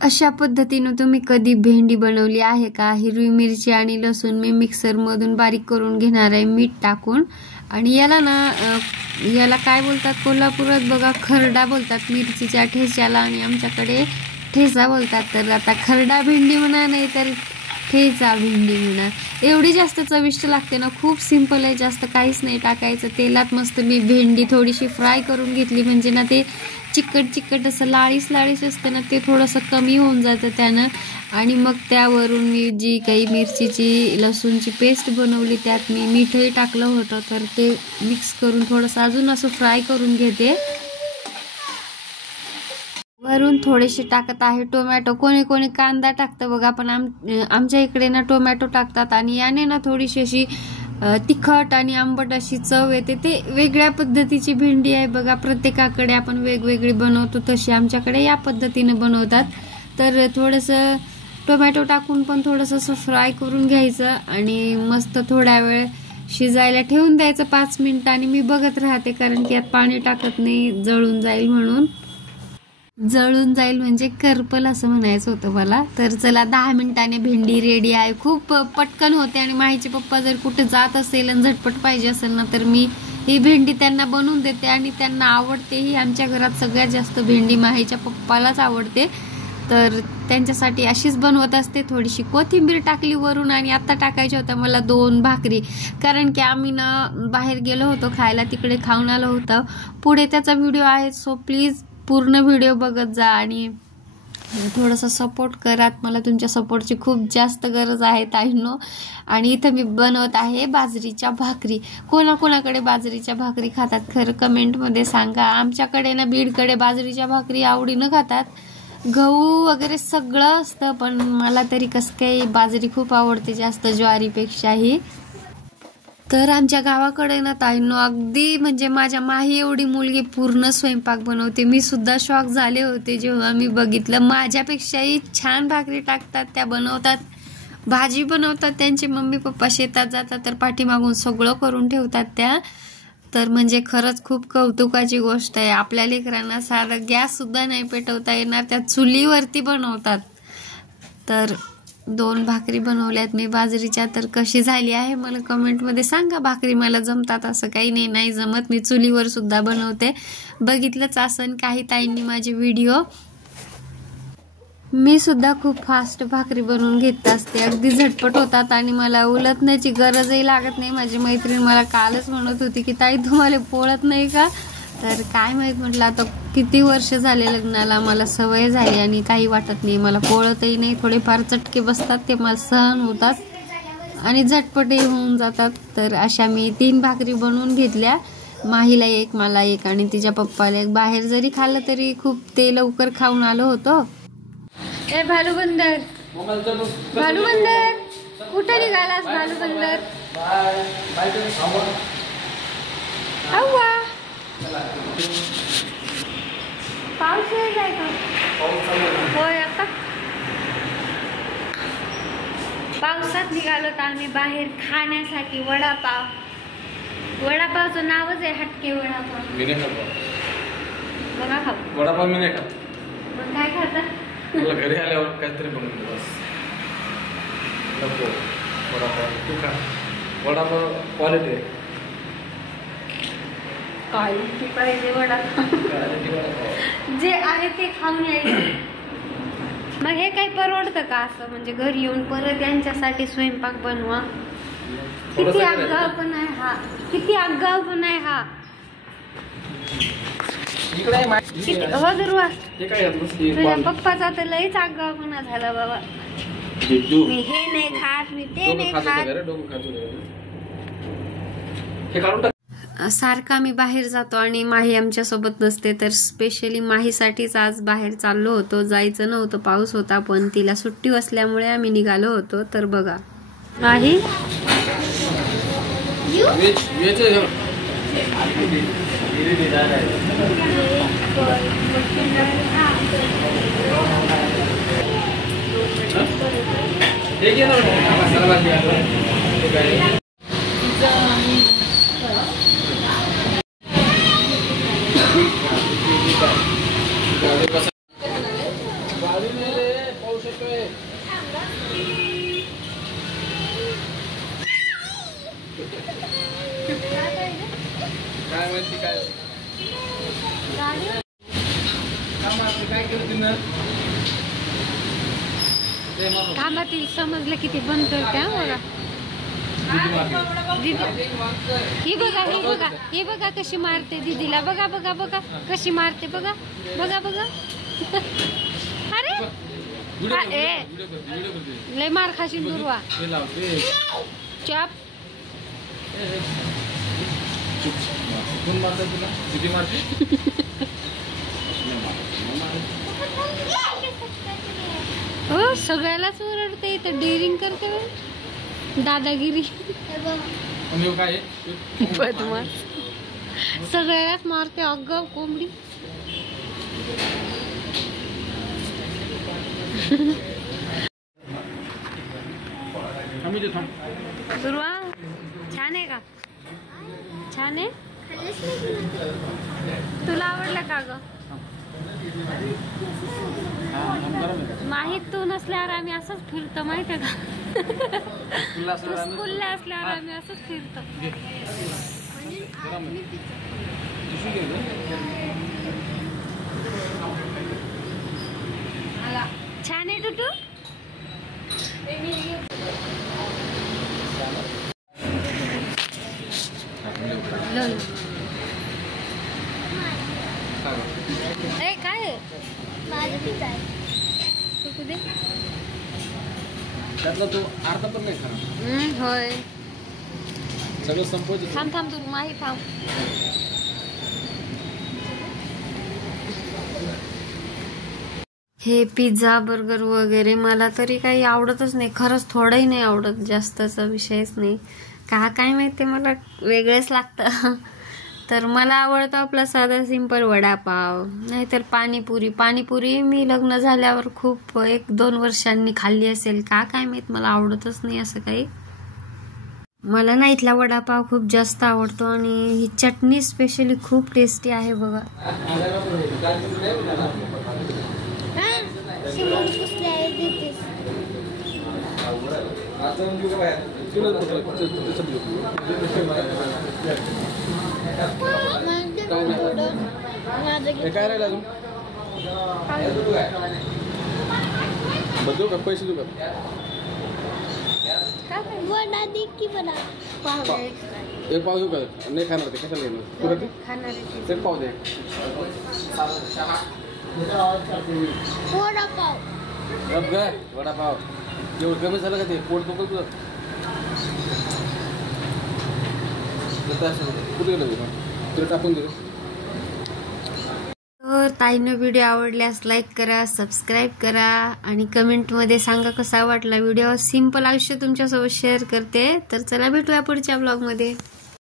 अशा पद्धतीने तुम्ही कधी भेंडी बनवली आहे का? हिरवी मिरची आणि लसूण मी मिक्सर मधून बारीक करून घेणार आहे मीठ टाकून. आणि याला ना याला काय बोलतात कोल्हापुरात बघा, खरडा बोलतात मिरचीच्या ठेच्याला, आणि आमच्याकडे ठेचा बोलतात. तर आता खरडा भेंडी म्हणा, नाही तर ठेचा भेंडी म्हणा. एवढी जास्त चविष्ट लागते ना, खूप सिंपल आहे, जास्त काहीच नाही टाकायचं. तेलात मस्त मी भेंडी थोडीशी फ्राय करून घेतली, म्हणजे ना ते चिकट असं लाळीस असतं ना, ते थोडंसं कमी होऊन जातं त्यानं. आणि मग त्यावरून मी जी काही मिरचीची लसूणची पेस्ट बनवली त्यात मी मीठही टाकलं होतं, तर ते मिक्स करून थोडंसं अजून असं फ्राय करून घेते. वरून थोडेसे टाकत आहे टोमॅटो. कोणी कांदा टाकतं बघा, पण आमच्या इकडे ना टोमॅटो टाकतात. आणि याने ना थोडीशी अशी तिखट आणि आंबट अशी चव येते. ते वेगळ्या पद्धतीची भेंडी आहे बघा. प्रत्येकाकडे आपण वेगवेगळी बनवतो, तशी आमच्याकडे या पद्धतीने बनवतात. तर थोडंसं टोमॅटो टाकून पण थोडंसं असं फ्राय करून घ्यायचं आणि मस्त थोड्या वेळ शिजायला ठेवून द्यायचं 5 मिनिटं. आणि मी बघत राहते, कारण की यात पाणी टाकत नाही, जळून जाईल म्हणून. जळून जाईल म्हणजे करपल असं म्हणायचं होतं मला. तर चला 10 मिनिटांनी भेंडी रेडी आहे. खूप पटकन होते. आणि माहीचे पप्पा जर कुठे जात असेल आणि झटपट पाहिजे असेल ना, तर मी ही भेंडी त्यांना बनवून देते आणि त्यांना आवडते ही. आमच्या घरात सगळ्यात जास्त भेंडी माहीच्या पप्पालाच आवडते, तर त्यांच्यासाठी अशीच बनवत असते. थोडीशी कोथिंबीर टाकली वरून, आणि आता टाकायच्या होत्या मला 2 भाकरी, कारण की आम्ही ना बाहेर गेलो होतो खायला, तिकडे खाऊन आलो होतो. पुढे त्याचा व्हिडिओ आहे, सो प्लीज पूर्ण व्हिडिओ बघत जा आणि थोडासा सपोर्ट करा. मला तुमच्या सपोर्टची खूप जास्त गरज आहे ताईंनो. आणि इथं मी बनवत आहे बाजरीच्या भाकरी. कोणाकोणाकडे बाजरीच्या भाकरी खातात खरं कमेंटमध्ये सांगा. आमच्याकडे ना बीडकडे बाजरीच्या भाकरी आवडीनं खातात. गहू वगैरे सगळं असतं, पण मला तरी कसं काही बाजरी खूप आवडते, जास्त ज्वारीपेक्षाही. तर आमच्या गावाकडे ना ताईंनो अगदी म्हणजे माझ्या माही एवढी मुलगी पूर्ण स्वयंपाक बनवते. मी सुद्धा शॉक झाले होते जेव्हा मी बघितलं. माझ्यापेक्षाही छान भाकरी टाकतात त्या, बनवतात, भाजी बनवतात. त्यांचे मम्मी पप्पा शेतात जातात तर पाठीमागून सगळं करून ठेवतात त्या. तर म्हणजे खरंच खूप कौतुकाची गोष्ट आहे. आपल्या लेकरांना साधं गॅस सुद्धा नाही पेटवता येणार, त्या चुलीवरती बनवतात. तर 2 भाकरी बनवल्यात मी बाजरीच्या. तर कशी झाली आहे मला कमेंटमध्ये सांगा. भाकरी मला जमतात असं काही नाही जमत, मी चुलीवर सुद्धा बनवते. बघितलंच असन काही ताईंनी माझे व्हिडिओ. मी सुद्धा खूप फास्ट भाकरी बनवून घेत असते, अगदी झटपट होतात आणि मला उलटण्याची गरजही लागत नाही. माझी मैत्रीण मला कालच म्हणत होती की ताई तुम्हाला पोळत नाही का? तर काय माहित, म्हटलं आता किती वर्ष झाले लग्नाला, मला सवय झाली आणि काही वाटत नाही, मला पोळतही नाही. थोडेफार चटके बसतात, ते मला सहन होतात आणि झटपटही होऊन जातात. तर अशा मी 3 भाकरी बनवून घेतल्या. माहीला 1, मला 1 आणि तिच्या पप्पाला 1. बाहेर जरी खाल्लं तरी खूप ते लवकर खाऊन आलो होतो. ए भालूबंदर, भालूबंदर कुठे निघालास भालूबंदर? अव्वा पाऊस आहे का? होय, आता पावसात निघालो आम्ही बाहेर खाण्यासाठी. वडापावचं नावच आहे हटके वडापाव. बघा खाऊ वडापाव मी नाही खात. मग काय खाता? मला घरी आल्यावर काहीतरी बनवून दे बस. नको वडापाव, तू खा. वडापाव क्वालिटी आहे. क्वालिटी पाहिजे वडापाव, जे आहे ते खाऊन यायचं. मग हे काही परवडतं का असं, म्हणजे घरी येऊन परत यांच्यासाठी स्वयंपाक बनवा? किती आगाऊपणा आहे हा, किती आगाऊपणा आहे हा. हो दुर्वा, तुझ्या पप्पाचा तर लईच आगाऊपणा झाला बाबा. मी हे नाही खात, मी ते नाही खात. सारखा मी बाहेर जातो आणि माही आमच्या सोबत नसते, तर स्पेशली माहीसाठीच आज बाहेर चाललो होतो. जायचं नव्हतं, पाऊस होता, पण तिला सुट्टी असल्यामुळे आम्ही निघालो होतो. तर बघा माही पाऊस येतोय. काय माहिती काय काय केलं तिनं. कामातील समजलं किती बंद करते बघा. दीदी ही बघा ही बघा ही बघा कशी मारते दीदीला. बघा बघा बघा कशी मारते बघा बघा बघा. अरे ए लय मार खाशील दुर्वा. चाप कोण मारतात तुला. किती मारते. हो सगळ्यालाच ओरडते इथं. डेअरिंग करते दादागिरी. काय बदमाश सगळ्यालाच मारते. अगं कोंबडी. दुर्वा छान आहे का. छान आहे. तुला आवडलं का ग. माहित तू नसल्यावर आम्ही असंच फिरतो माहित आहे का. स्कूलला असल्यावर आम्ही असंच फिरतो. छान आहे टुटू. काय त्यातला तो अर्धा पण नाही खाना. होय सगळं संपवत. थांब थांब तू माही थांब. हे पिझ्झा बर्गर वगैरे मला तरी काही आवडतच नाही. खरंच थोडंही नाही आवडत. जास्तचा विषयच नाही. काय माहिती मला वेगळंच लागतं. तर मला आवडतं आपला साधा सिंपल वडापाव नाहीतर पाणीपुरी. पाणीपुरी मी लग्न झाल्यावर खूप 1-2 वर्षांनी खाल्ली असेल. काय माहित मला आवडतच नाही असं काही. मला ना इथला वडापाव खूप जास्त आवडतो आणि ही चटणी स्पेशली खूप टेस्टी आहे बघा. काय राहिलं अजून. बदलू का पैसे देऊ का. एक पाव देऊ का. नाही खाणार ते कशाला घेणार. एक पाव दे. वडापाव एवढं कमी झालं का ते. पोट नको तुझं. कुठे गेलं तुला टाकून दे. तर ताईनं व्हिडिओ आवडल्यास लाईक करा, सबस्क्राईब करा आणि कमेंटमध्ये सांगा कसा वाटला व्हिडिओ. सिंपल आयुष्य तुमच्यासोबत शेअर करते. तर चला भेटूया पुढच्या ब्लॉगमध्ये.